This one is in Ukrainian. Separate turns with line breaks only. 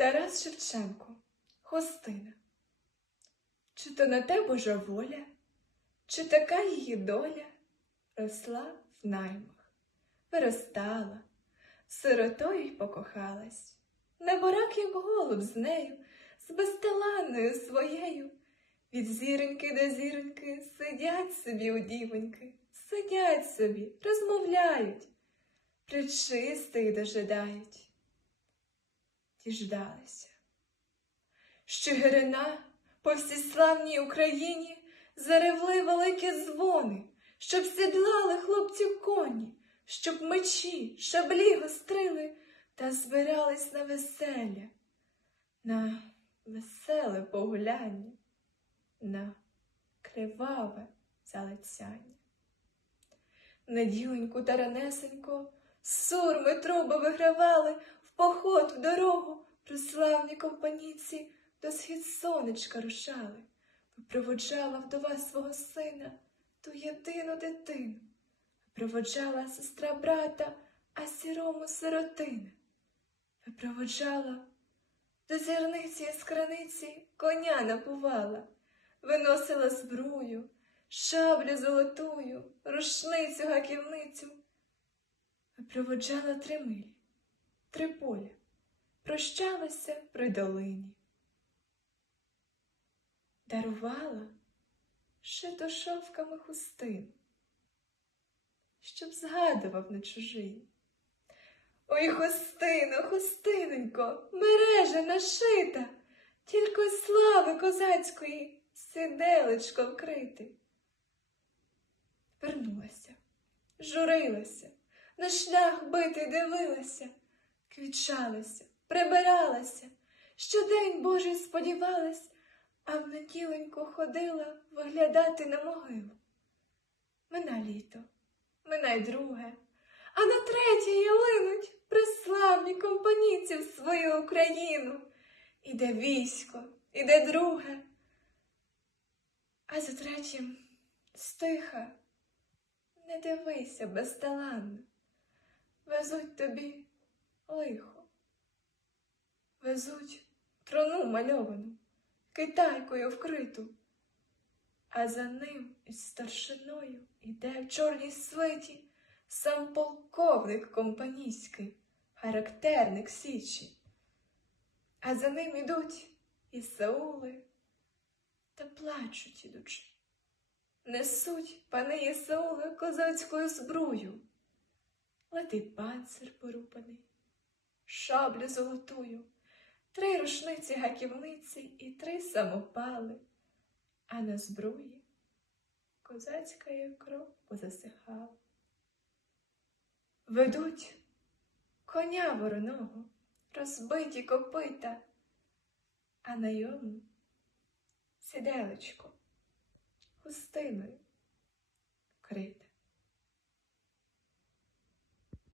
Тарас Шевченко, Хостина. Чи то на те Божа воля, чи така її доля росла в наймах, виростала, сиротою й покохалась, неборак, як голуб з нею, з безталанною своєю, від зіроньки до зіроньки сидять собі у дівоньки, сидять собі, розмовляють, причистої дожидають. Діждалися. Щегирина по всій славній Україні заревли великі дзвони, щоб сідлали хлопців коні, щоб мечі, шаблі гострили та збирались на веселля, на веселе погуляння, на криваве залицяння. Неділеньку та ранесенько сурми труби вигравали поход в дорогу прославні компаніці до схід сонечка рушали, випроводжала вдова свого сина ту єдину дитину, випроводжала сестра брата, а сірому сиротина, випроводжала до зірниці з краниці коня напувала, виносила збрую, шаблю золотую, рушницю гаківницю, випроводжала три милі, три поля, прощалася при долині. Дарувала шито шовками хустин, щоб згадував на чужині. Ой, хустино, хустиненько, мережа нашита, тільки слави козацької сиделечко вкрити. Вернулася, журилася, на шлях битий дивилася, квічалася, прибиралася, щодень Божий сподівалась, а в неділеньку ходила виглядати на могилу. Мина літо, мина й друге, а на третє ялинуть преславні компаніці в свою Україну. Іде військо, іде друге. А за третім стиха, не дивися безталанно, везуть тобі лихо, везуть трону мальовану, китайкою вкриту, а за ним із старшиною іде в чорній свиті сам полковник компанійський, характерник Січі. А за ним ідуть і Саули. Та плачуть ідучи. Несуть пани Єсаули козацькою зброю, летить панцир порупаний, шаблю золотую, три рушниці гаківниці і три самопали, а на збруї козацька кров позасихала. Ведуть коня вороного, розбиті копита, а на йому сиделечко хустиною вкрите.